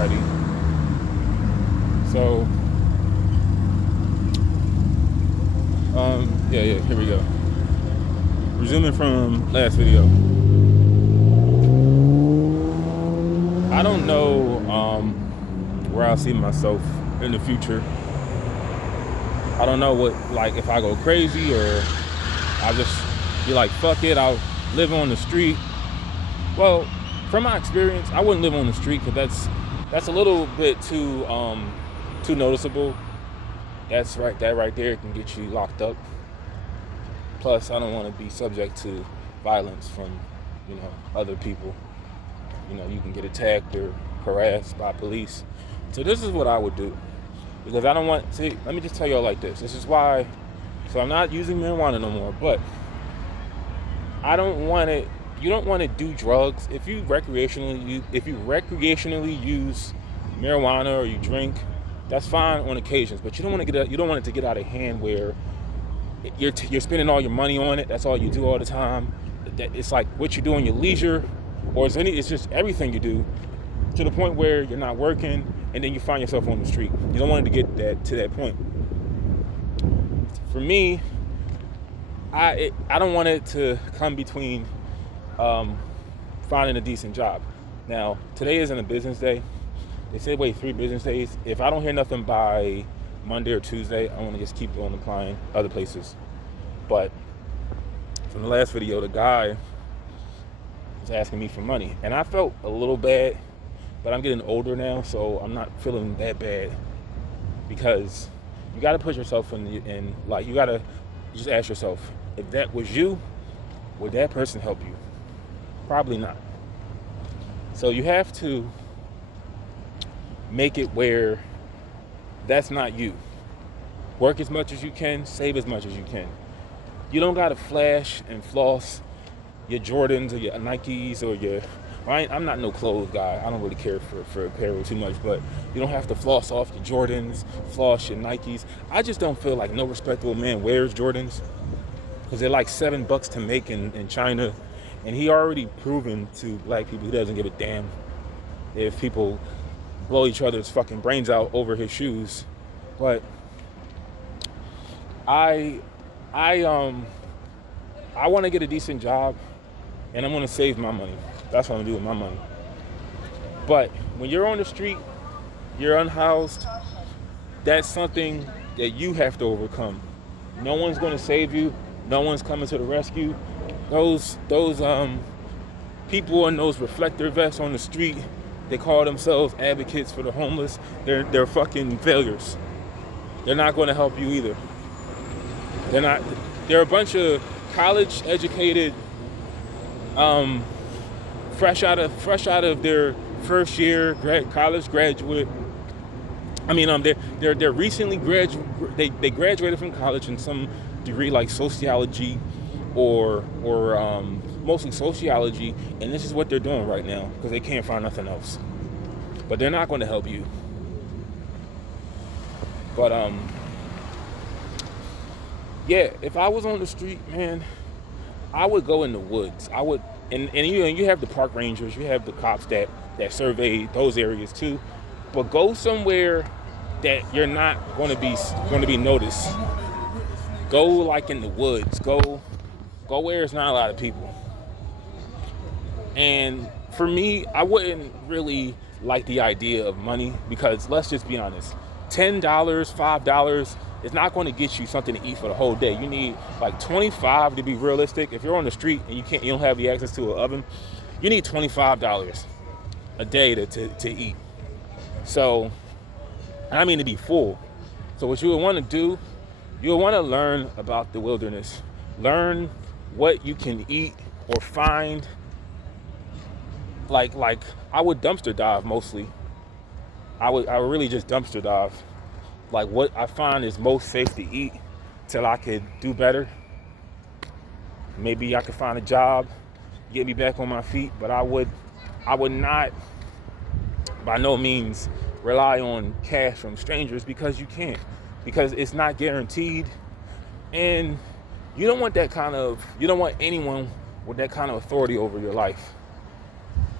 WWYD. So, here we go. Resuming from last video. I don't know where I'll see myself in the future. I don't know if I go crazy or I'll just be like, fuck it, I'll live on the street. Well, from my experience, I wouldn't live on the street because that's a little bit too noticeable. That right there can get you locked up. Plus, I don't want to be subject to violence from, other people. You can get attacked or harassed by police. So this is what I would do. Because I don't want, let me just tell y'all like this. This is why, so I'm not using marijuana no more, but I don't want it, you don't want to do drugs. If you recreationally use marijuana or you drink, that's fine on occasions, but you don't want it to get out of hand where you're spending all your money on it. That's all you do all the time. It's like what you do in your leisure, or it's just everything you do, to the point where you're not working and then you find yourself on the street. You don't want it to get to that point. For me, I don't want it to come between finding a decent job. Now, today isn't a business day. They say wait 3 business days. If I don't hear nothing by Monday or Tuesday, I want to just keep on applying other places. But from the last video, the guy was asking me for money, and I felt a little bad, but I'm getting older now, so I'm not feeling that bad, because you got to put yourself in like, you got to just ask yourself, if that was you, would that person help you? Probably not. So you have to make it where that's not you. Work as much as you can, save as much as you can. You don't gotta flash and floss your Jordans or your Nikes or your, I'm not no clothes guy. I don't really care for apparel too much, but you don't have to floss off your Jordans, floss your Nikes. I just don't feel like no respectable man wears Jordans, because they're like $7 to make in China. And he already proven to black people he doesn't give a damn if people blow each other's fucking brains out over his shoes. But I want to get a decent job, and I'm going to save my money. That's what I'm going to do with my money. But when you're on the street, you're unhoused, that's something that you have to overcome. No one's going to save you. No one's coming to the rescue. Those people in those reflector vests on the street, they call themselves advocates for the homeless. They're fucking failures. They're not going to help you either. They're a bunch of college educated, fresh out of their first year college graduate. I mean, they're recently they graduated from college in some degree, like sociology or mostly sociology, and this is what they're doing right now because they can't find nothing else. But they're not going to help you. But yeah, if I was on the street, man, I would go in the woods. I would, and you have the park rangers, you have the cops that survey those areas too. But go somewhere that you're not going to be noticed. Go like in the woods. Go where there's not a lot of people. And for me, I wouldn't really like the idea of money, because let's just be honest, $10, $5 is not going to get you something to eat for the whole day. You need like 25 to be realistic. If you're on the street and you don't have the access to an oven, you need $25 a day to eat. So, I mean to be full. So what you would want to do, you would want to learn about the wilderness. Learn what you can eat or find. Like I would dumpster dive mostly. I would really just dumpster dive. Like what I find is most safe to eat till I could do better. Maybe I could find a job, get me back on my feet, but I would not by no means rely on cash from strangers, because you can't, because it's not guaranteed. And you don't want anyone with that kind of authority over your life,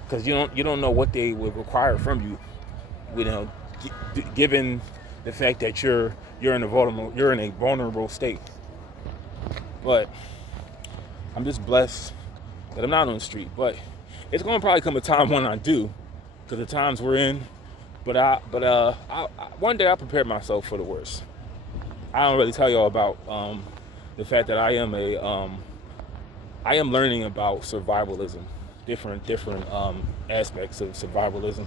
because you don't know what they would require from you. you know, given the fact that you're in a vulnerable state. But I'm just blessed that I'm not on the street. But it's gonna probably come a time when I do, because the times we're in. But one day I prepared myself for the worst. I don't really tell y'all about the fact that I am learning about survivalism, different aspects of survivalism.